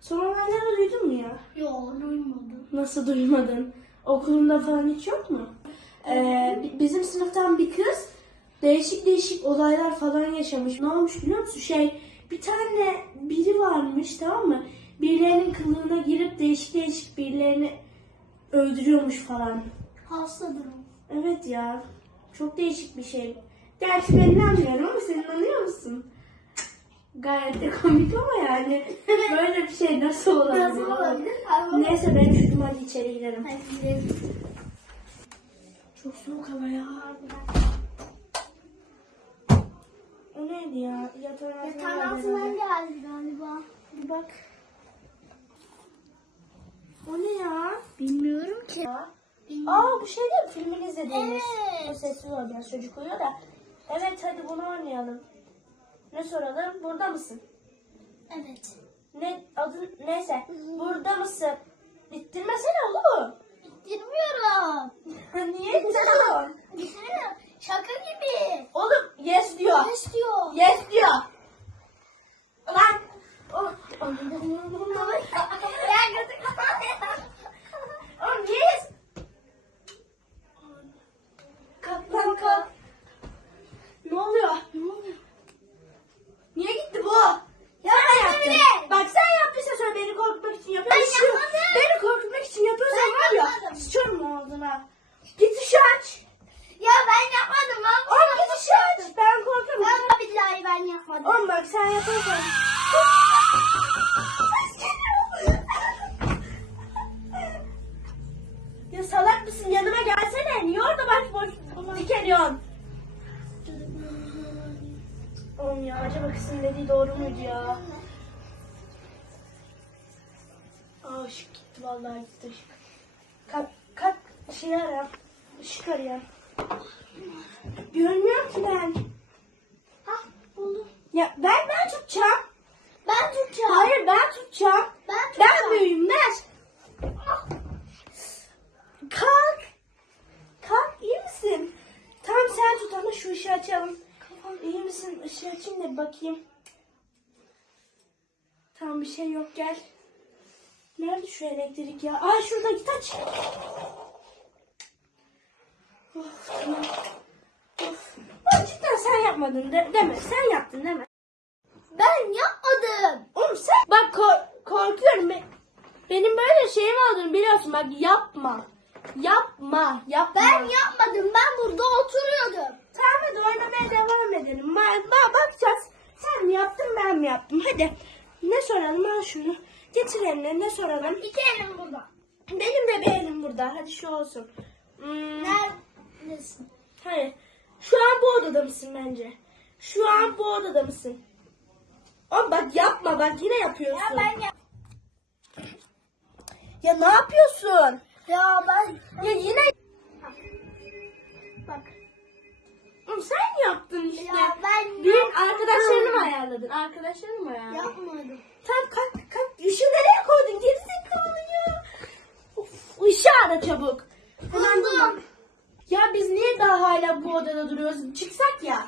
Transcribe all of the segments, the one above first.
Son olayları duydun mu ya? Yok duymadım. Nasıl duymadın? Okulunda falan hiç yok mu? Ee, bi- bizim sınıftan bir kız değişik değişik olaylar falan yaşamış. Ne olmuş biliyor musun? Şey bir tane biri varmış tamam mı? Birilerinin kılığına girip değişik değişik birilerini öldürüyormuş falan. Hastadır o. Evet ya. Çok değişik bir şey. Gerçi ben inanmıyorum ama sen inanıyor musun? Gayet de komik ama yani. Böyle bir şey nasıl olabilir? Nasıl olabilir? Neyse ben üşüdüm hadi içeri girelim. Hadi gidelim. Çok soğuk hava ya. O neydi ya? Yatağın altına Yatağın altından geldi galiba. Bir bak. O ne ya? Bilmiyorum ki. Aa bu şey değil mi? Filmini izlediğimiz. Evet. O sessiz biraz çocuk uyuyor da. Evet hadi bunu oynayalım. Ne soralım? Burada mısın? Evet. Ne adın neyse. Burada mısın? Bittirmesene oğlum. Bitirmiyorum. Niye bitiriyorsun? Bitirmiyorum. Şaka gibi. Oğlum yes diyor. Ne istiyor? Yes diyor. Lan. Oh. Ya gözü Oğlum yes. Kalk lan kalk. Ne oluyor? Ne oluyor? Niye gitti bu? Ya ben yaptım. bile. Bak sen yaptıysa sonra beni korkutmak için yapıyorsun. Ben yapmadım. Beni korkutmak için yapıyorsan Ben var ya. yapmadım. Sıçıyorum ağzına. Git ışığı aç. Ya ben yapmadım. Ben Oğlum git ışığı aç. Ben korkarım. Ben billahi ben Oğlum bak sen yaparsan. ya salak mısın yanıma gelsene. Niye orada baş boş dikeliyorsun? Oğlum ya acaba kızın dediği doğru muydu ya? Aa ışık gitti vallahi gitti ışık. Kalk kalk şey ara. Işık arayan. Görmüyorum ki ben. Ya ben ben tutacağım. Ben tutacağım. Hayır ben tutacağım. Ben Ben tutacağım. büyüğüm ver. Kalk. Kalk iyi misin? Tamam sen tut ama şu ışığı açalım. İyi misin? Işığı açayım da bakayım. Tamam bir şey yok gel. Nerede şu elektrik ya? Aa şurada git aç. Of. Of. Cidden sen yapmadın de, deme. Sen yaptın deme. Ben yapmadım. Oğlum sen bak ko- korkuyorum. Be- Benim böyle şeyim olduğunu biliyorsun. Bak yapma. Yapma. Yapma. Ben yapmadım. Ben burada oturuyordum. Tamam hadi oynamaya devam edelim. Ma- ma- bakacağız. Sen mi yaptın ben mi yaptım? Hadi. Ne soralım al şunu. Getir eline ne soralım? İki elim burada. Benim de bir elim burada. Hadi şu olsun. Hmm, Neredesin? hayır. Şu an bu odada mısın bence? Şu an bu odada mısın? Oğlum bak yapma bak yine yapıyorsun. Ya ben yap. Ya ne yapıyorsun? Ya ben. Ya yine Bak. Oğlum sen yaptın işte. Ya ben Dün yapmadım. arkadaşlarını mı ayarladın? Arkadaşlarını mı ayarladın? Yapmadım. Tamam kalk kalk. Işığı nereye koydun? Geri zekalı ya. Of, ışığı ara çabuk. Hemen bul. Ya biz niye daha hala bu odada duruyoruz? Çıksak ya.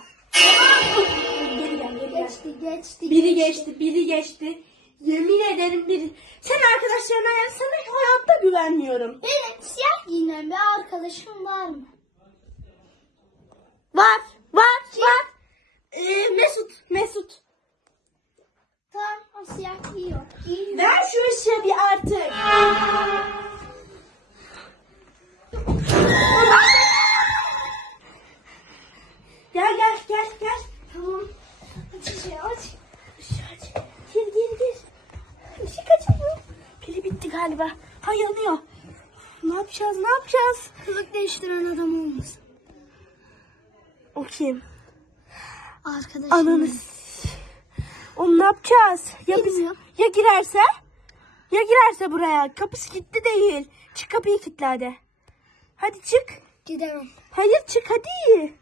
geri gel. Geçti geçti. Biri geçti, biri geçti. Yemin ederim biri. Sen arkadaşlarına ayarlasana hayatta güvenmiyorum. Benim siyah giyinen bir arkadaşım var mı? Var, var, var. Ee, Mesut, Mesut. Tamam o siyah giyiyor. Giyiyor. Ver şu ışığı bir artık. Gel gel gel gel. Tamam. Işığı aç. Işığı aç. Gir gir gir. Işık açılıyor. Pili bitti galiba. Ha yanıyor. Ne yapacağız ne yapacağız? Kılık değiştiren adam olmasın. O kim? Arkadaşım. Ananı s- Oğlum ne yapacağız? Ya biz Bilmiyorum. ya girerse? Ya girerse buraya? Kapısı kilitli değil. Çık kapıyı kilitle hadi. Hadi çık. Gidemem. Hayır çık hadi.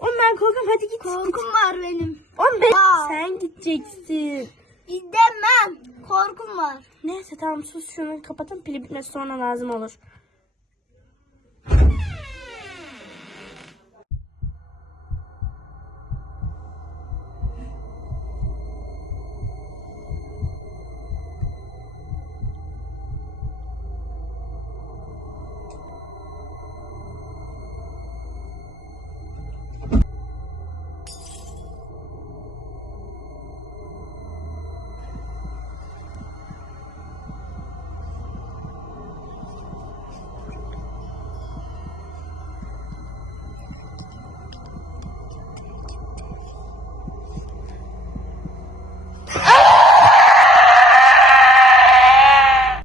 Ben korkuyorum hadi git. Korkum var benim. Oğlum ben... Ya. Sen gideceksin. Gidemem. Korkum var. Neyse tamam sus şunu kapatın pili bitmesi sonra lazım olur.